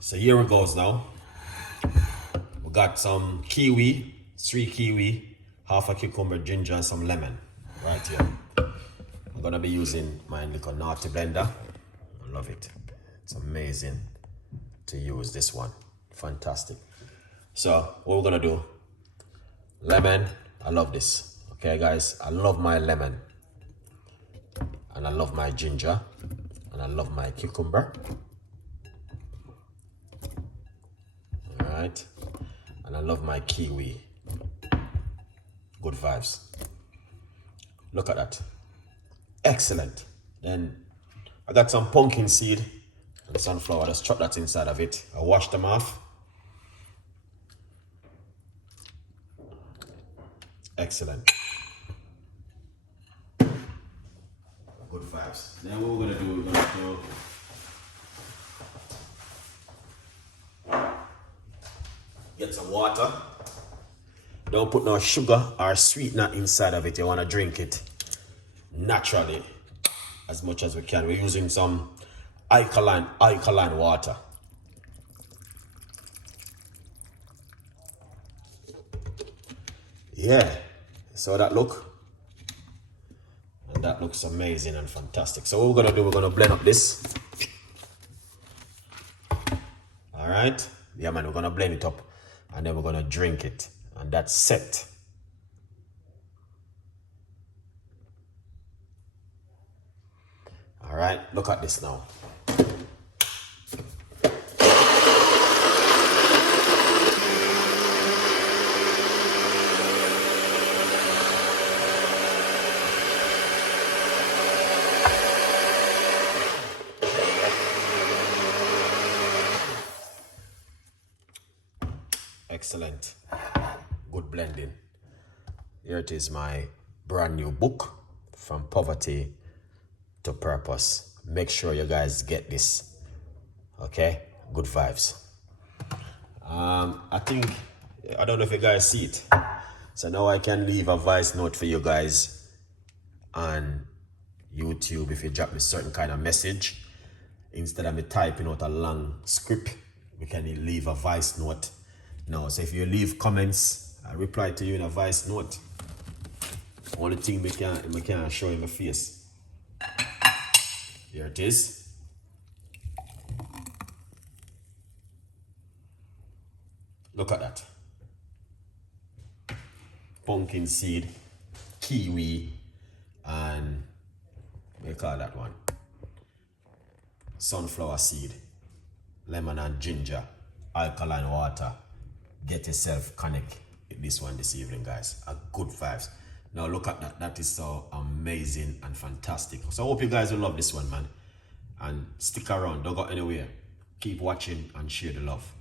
So here it goes now. We got some kiwi, 3 kiwi, half a cucumber, ginger, and some lemon right here. I'm gonna be using my little naughty blender. I love it. It's amazing to use this one. Fantastic. So what we're gonna do, lemon, I love this. Okay guys, I love my lemon. And I love my ginger. And I love my cucumber. All right. And I love my kiwi. Good vibes. Look at that. Excellent. Then I got some pumpkin seed and sunflower. Just chop that inside of it. I wash them off. Excellent. Good vibes. Then what we're gonna do, we're gonna get some water. Don't put no sugar or sweetener inside of it. You wanna drink it naturally as much as we can. We're using some alkaline water. Yeah, so that look. And that looks amazing and fantastic. So what we're gonna do, we're gonna blend up this. All right, yeah man, we're gonna blend it up and then we're gonna drink it. And that's set. All right, look at this now. Excellent. Good blending. Here it is, my brand new book, From Poverty to Purpose. Make sure you guys get this. Okay? Good vibes. I think, I don't know if you guys see it. So now I can leave a voice note for you guys on YouTube if you drop me certain kind of message. Instead of me typing out a long script, we can leave a voice note. No, so if you leave comments, I reply to you in a voice note. Only thing we can't show in my face. Here it is. Look at that. Pumpkin seed, kiwi, and what do you call that one? Sunflower seed, lemon and ginger, alkaline water. Get yourself connect with this one this evening, guys. A good vibes. Now look at that. That is so amazing and fantastic. So I hope you guys will love this one, man. And stick around. Don't go anywhere. Keep watching and share the love.